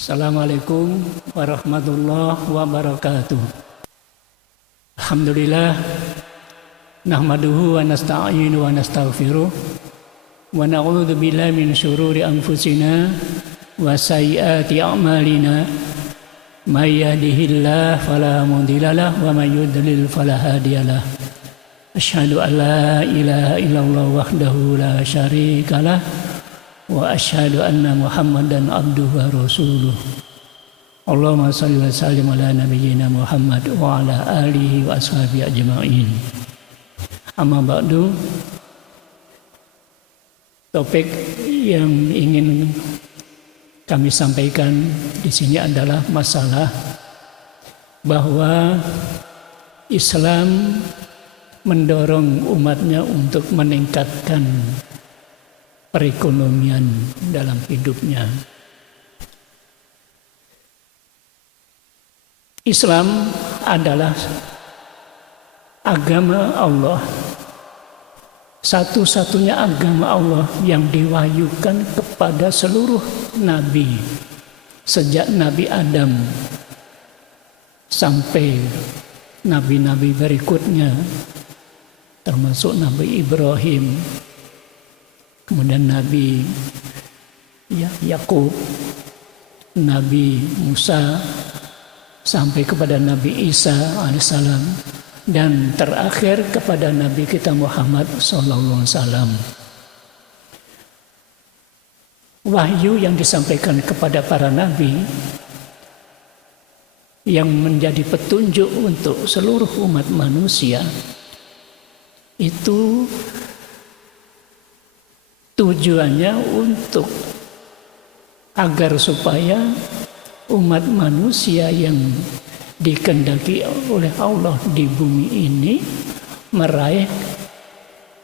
Assalamualaikum warahmatullahi wabarakatuh. Alhamdulillah nahmaduhu wa nasta'inu wa nastaghfiruh wa na'udzu billahi min syururi anfusina wa sayyiati a'malina may yahdihillahu fala mudhillalah wa may yudlil fala hadiyalah. Asyhadu an la ilaha illallah wahdahu la syarikalah wa asyhadu anna Muhammadan abduhu wa rasuluh. Allahumma shalli wa sallim ala nabiyyina Muhammad wa ala alihi wa ashabihi ajma'in. Amma ba'du. Topik yang ingin kami sampaikan di sini adalah masalah bahwa Islam mendorong umatnya untuk meningkatkan perekonomian dalam hidupnya. Islam adalah agama Allah, satu-satunya agama Allah yang diwahyukan kepada seluruh nabi sejak Nabi Adam sampai nabi-nabi berikutnya, termasuk Nabi Ibrahim, kemudian Nabi Yakub, Nabi Musa, sampai kepada Nabi Isa alaihissalam, dan terakhir kepada Nabi kita Muhammad sallallahu alaihi wasallam. Wahyu yang disampaikan kepada para nabi yang menjadi petunjuk untuk seluruh umat manusia itu tujuannya untuk agar supaya umat manusia yang dikehendaki oleh Allah di bumi ini meraih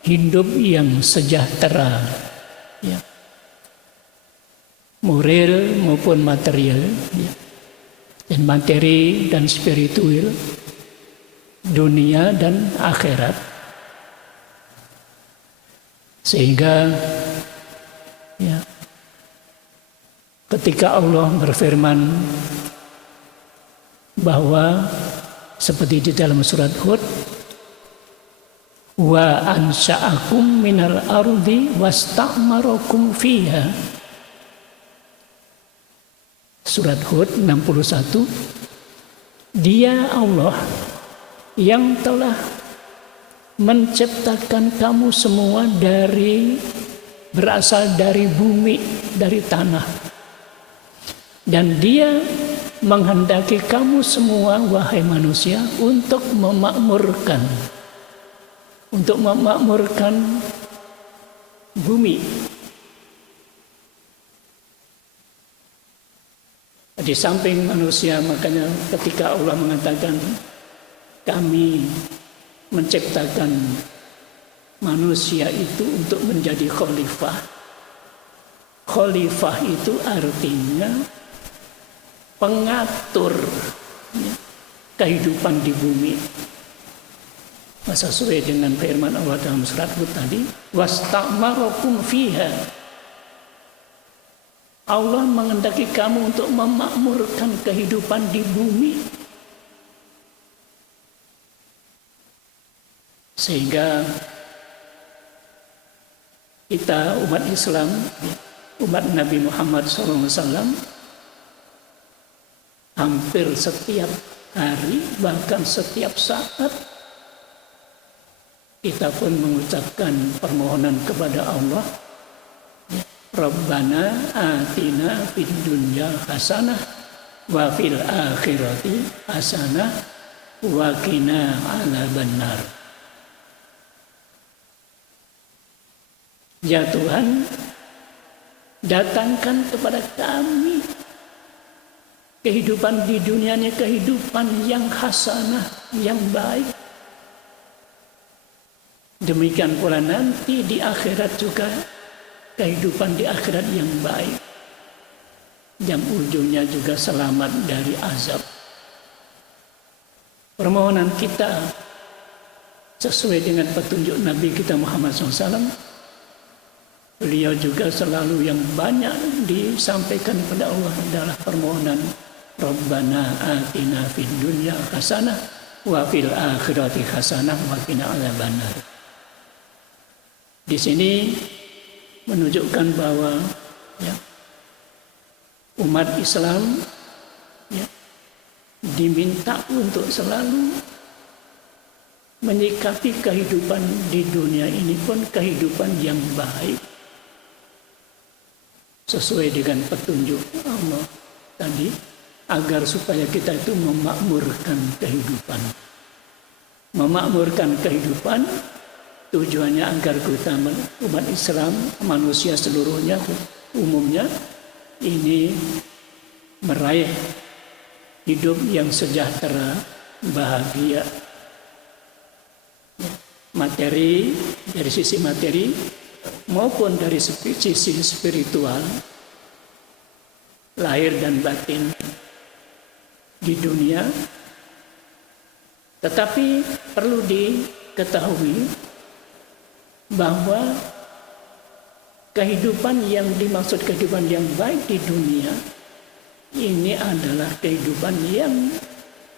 hidup yang sejahtera, ya, moral maupun material, ya, dan materi dan spiritual, dunia dan akhirat. Sehingga ya, ketika Allah berfirman bahwa seperti di dalam surat Hud, wa ansha'akum minal ardi wasta'marakum fiha, surat Hud 61, Dia Allah yang telah menciptakan kamu semua berasal dari bumi, dari tanah, dan Dia menghendaki kamu semua wahai manusia untuk memakmurkan bumi. Di samping manusia, makanya ketika Allah mengatakan kami menciptakan manusia itu untuk menjadi khalifah. Khalifah itu artinya pengatur, ya, kehidupan di bumi. Masa sesuai dengan firman Allah dalam surat Hud tadi, wasta'marakum fiha. Allah menghendaki kamu untuk memakmurkan kehidupan di bumi. Sehingga kita umat Islam, umat Nabi Muhammad SAW, hampir setiap hari, bahkan setiap saat, kita pun mengucapkan permohonan kepada Allah, Rabbana atina fid dunya hasanah wa fil akhirati hasanah wa qina adzabannar. Ya Tuhan, datangkan kepada kami kehidupan di dunia ini, kehidupan yang hasanah, yang baik. Demikian pula nanti di akhirat juga, kehidupan di akhirat yang baik, yang ujungnya juga selamat dari azab. Permohonan kita sesuai dengan petunjuk Nabi kita Muhammad SAW Beliau juga selalu yang banyak disampaikan kepada Allah adalah permohonan Rabbana atina fid dunya hasanah wa fil akhirati hasanah wa qina adzabannar. Di sini menunjukkan bahwa umat Islam diminta untuk selalu menyikapi kehidupan di dunia ini pun kehidupan yang baik sesuai dengan petunjuk Allah tadi, agar supaya kita itu memakmurkan kehidupan. Memakmurkan kehidupan tujuannya agar kita umat Islam, manusia seluruhnya umumnya ini meraih hidup yang sejahtera, bahagia. Materi, dari sisi materi maupun dari sisi spiritual, lahir dan batin di dunia. Tetapi perlu diketahui bahwa kehidupan yang dimaksud kehidupan yang baik di dunia ini adalah kehidupan yang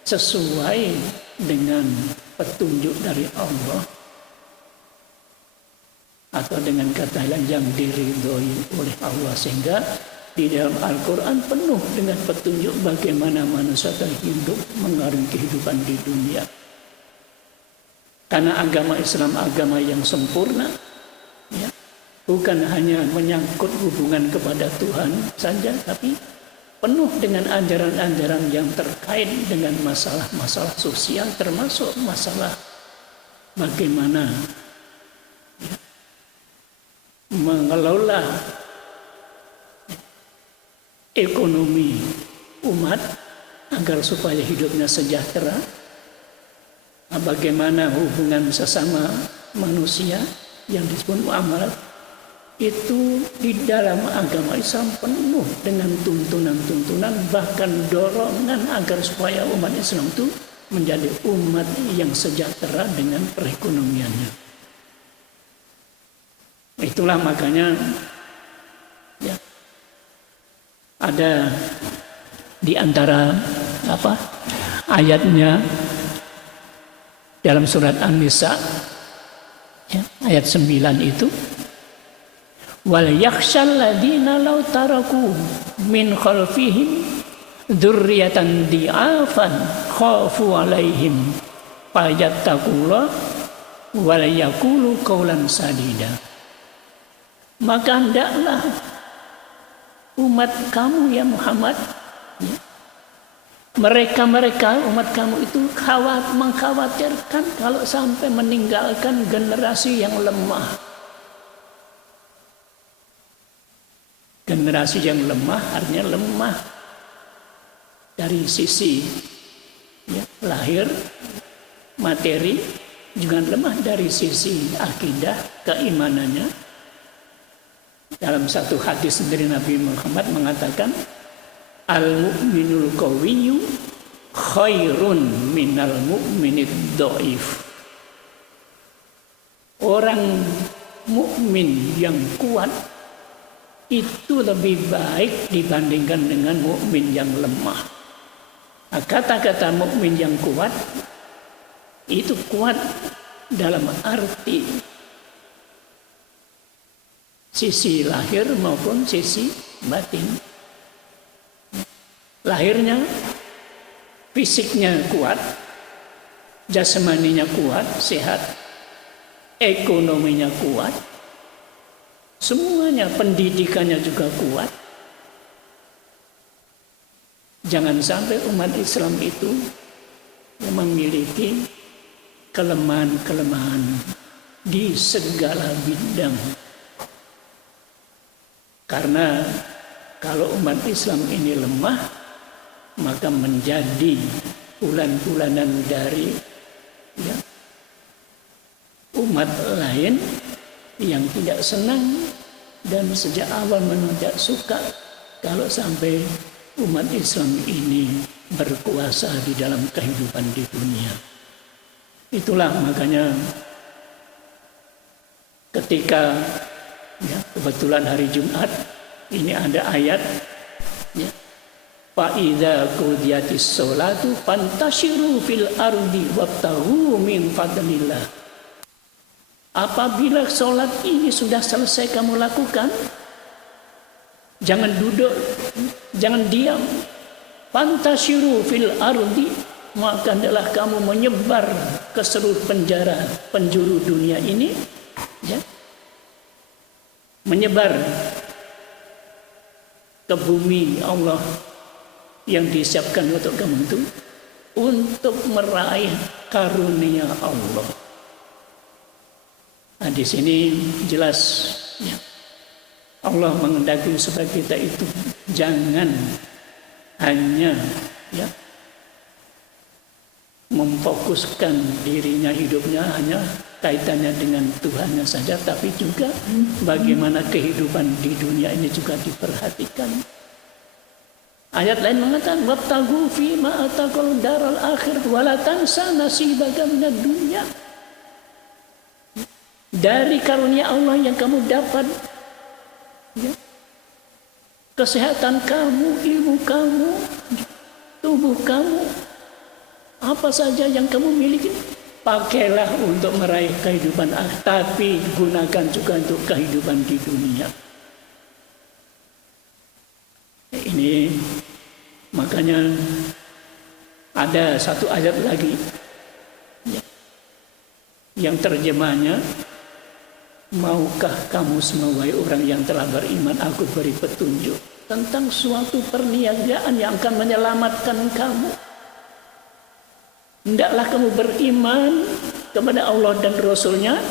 sesuai dengan petunjuk dari Allah, atau dengan kata lain yang diridhoi oleh Allah, sehingga di dalam Al-Quran penuh dengan petunjuk bagaimana manusia hidup mengarungi kehidupan di dunia. Karena agama Islam agama yang sempurna, bukan hanya menyangkut hubungan kepada Tuhan saja, tapi penuh dengan ajaran-ajaran yang terkait dengan masalah-masalah sosial, termasuk masalah bagaimana mengelola ekonomi umat agar supaya hidupnya sejahtera, bagaimana hubungan sesama manusia yang disebut muamalah. Itu di dalam agama Islam penuh dengan tuntunan-tuntunan, bahkan dorongan agar supaya umat Islam itu menjadi umat yang sejahtera dengan perekonomiannya. Itulah makanya ada di antara ayatnya dalam surat An-Nisa ayat 9 itu, wal yakhshal ladina law taraku min khalfihim dzurriyyatan di'afan khafu alaihim fayattaqullah wal yaqulu qawlan sadida. Maka hendaklah umat kamu ya Muhammad, mereka umat kamu itu mengkhawatirkan kalau sampai meninggalkan generasi yang lemah. Generasi yang lemah artinya lemah dari sisi lahir, materi, juga lemah dari sisi akidah, keimanannya. Dalam satu hadis dari Nabi Muhammad mengatakan, al-mu'minul qawiyyu khairun minal mu'minid dhaif. Orang mukmin yang kuat itu lebih baik dibandingkan dengan mukmin yang lemah. Nah, kata-kata mukmin yang kuat itu kuat dalam arti sisi lahir maupun sisi batin. Lahirnya, fisiknya kuat, jasmaninya kuat, sehat, ekonominya kuat, semuanya, pendidikannya juga kuat. Jangan sampai umat Islam itu memiliki kelemahan-kelemahan di segala bidang. Karena kalau umat Islam ini lemah, maka menjadi bulan-bulanan dari umat lain yang tidak senang dan sejak awal memang tidak suka kalau sampai umat Islam ini berkuasa di dalam kehidupan di dunia. Itulah makanya ketika Ya, kebetulan hari Jumat ini ada ayat ya. Fa idza qudiyatis sholatu fantashiru fil ardi wabtaghu min fadlillah. Apabila sholat ini sudah selesai kamu lakukan, jangan duduk, jangan diam. Fantashiru fil ardi, maka adalah kamu menyebar ke seluruh penjuru dunia ini, ya. Menyebar ke bumi Allah yang disiapkan untuk kamu itu untuk meraih karunia Allah. Nah, di sini jelas ya, Allah menghendaki supaya kita itu jangan hanya ya memfokuskan dirinya, hidupnya hanya kaitannya dengan Tuhannya saja, tapi juga bagaimana kehidupan di dunia ini juga diperhatikan. Ayat lain mengatakan wabtaghu fima ataqal daral akhir wa la tansa nasibaka minad dunya. Dari karunia Allah yang kamu dapat ya, kesehatan kamu, ilmu kamu, tubuh kamu, apa saja yang kamu miliki, pakailah untuk meraih kehidupan akhir, tapi gunakan juga untuk kehidupan di dunia. Ini makanya ada satu ayat lagi ya, yang terjemahnya, maukah kamu semua wahai orang yang telah beriman, aku beri petunjuk tentang suatu perniagaan yang akan menyelamatkan kamu. Hendaklah kamu beriman kepada Allah dan Rasul-Nya,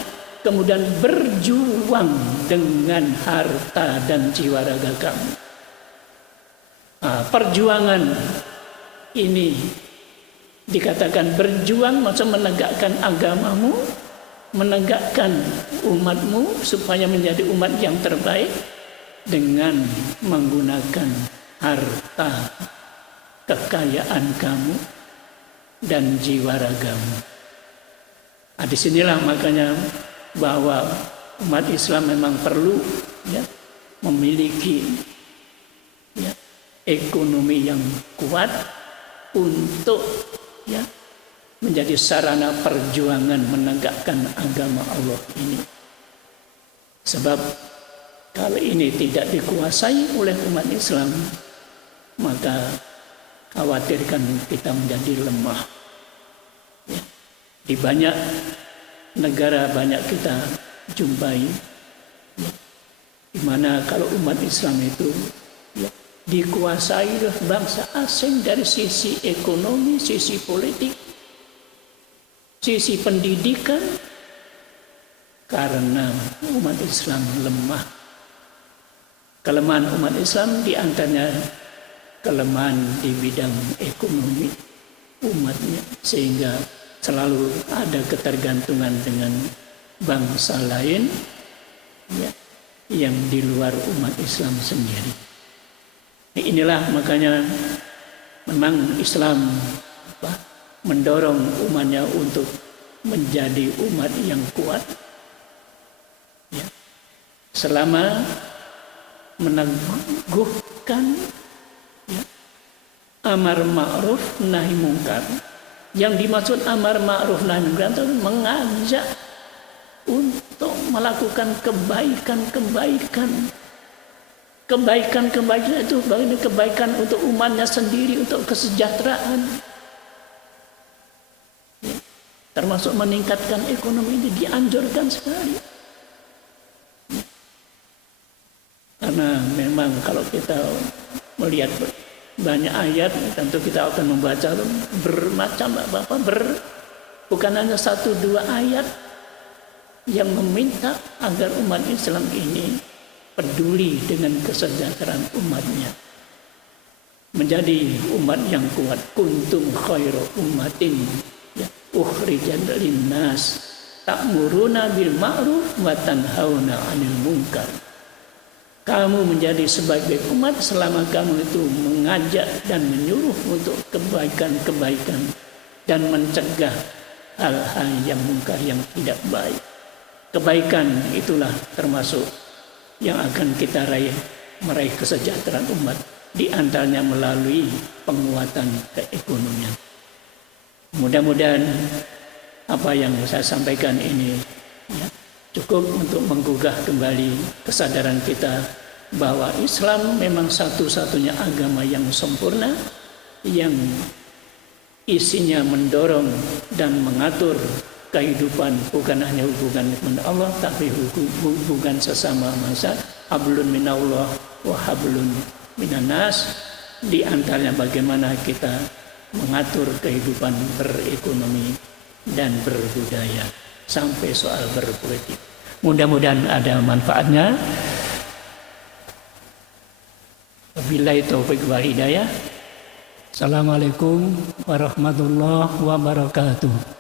kemudian berjuang dengan harta dan jiwa raga kamu. Nah, perjuangan ini dikatakan berjuang, maksudnya menegakkan agamamu, menegakkan umatmu supaya menjadi umat yang terbaik dengan menggunakan harta, kekayaan kamu, dan jiwa ragamu. Nah, disinilah makanya bahwa umat Islam memang perlu ya, memiliki ya, ekonomi yang kuat untuk ya, menjadi sarana perjuangan menegakkan agama Allah ini. Sebab kalau ini tidak dikuasai oleh umat Islam, maka khawatirkan kita menjadi lemah. Ya. Di banyak negara banyak kita jumpai, ya, di mana kalau umat Islam itu ya, dikuasai oleh bangsa asing dari sisi ekonomi, sisi politik, sisi pendidikan, karena umat Islam lemah. Kelemahan umat Islam diantaranya kelemahan di bidang ekonomi umatnya, sehingga selalu ada ketergantungan dengan bangsa lain ya, yang di luar umat Islam sendiri. Inilah makanya memang Islam mendorong umatnya untuk menjadi umat yang kuat ya, selama meneguhkan ya, amar ma'ruf nahi mungkar. Yang dimaksud amar ma'ruf nahi mungkar itu mengajak untuk melakukan kebaikan-kebaikan. Kebaikan-kebaikan itu kebaikan untuk umatnya sendiri, untuk kesejahteraan. Ya, termasuk meningkatkan ekonomi ini dianjurkan sekali. Ya. Karena memang kalau kita melihat banyak ayat, tentu kita akan membaca bermacam bukan hanya 1-2 ayat yang meminta agar umat Islam ini peduli dengan kesejahteraan umatnya, menjadi umat yang kuat. Kuntum khairu ummatin ya, ukhrijat linnas ta'muruna bil ma'ruf wa tanhauna 'anil munkar. Kamu menjadi sebagai umat selama kamu itu mengajak dan menyuruh untuk kebaikan-kebaikan dan mencegah hal-hal yang mungkar, yang tidak baik. Kebaikan itulah termasuk yang akan kita meraih kesejahteraan umat, di antaranya melalui penguatan keekonomian. Mudah-mudahan apa yang saya sampaikan ini cukup untuk menggugah kembali kesadaran kita bahwa Islam memang satu-satunya agama yang sempurna, yang isinya mendorong dan mengatur kehidupan bukan hanya hubungan dengan Allah, tapi hubungan sesama manusia. Hablun minallah wa hablun minannas. Di antaranya bagaimana kita mengatur kehidupan berekonomi dan berbudaya sampai soal berpolitik. Mudah-mudahan ada manfaatnya. Wabillahi taufiq wal hidayah. Assalamualaikum warahmatullahi wabarakatuh.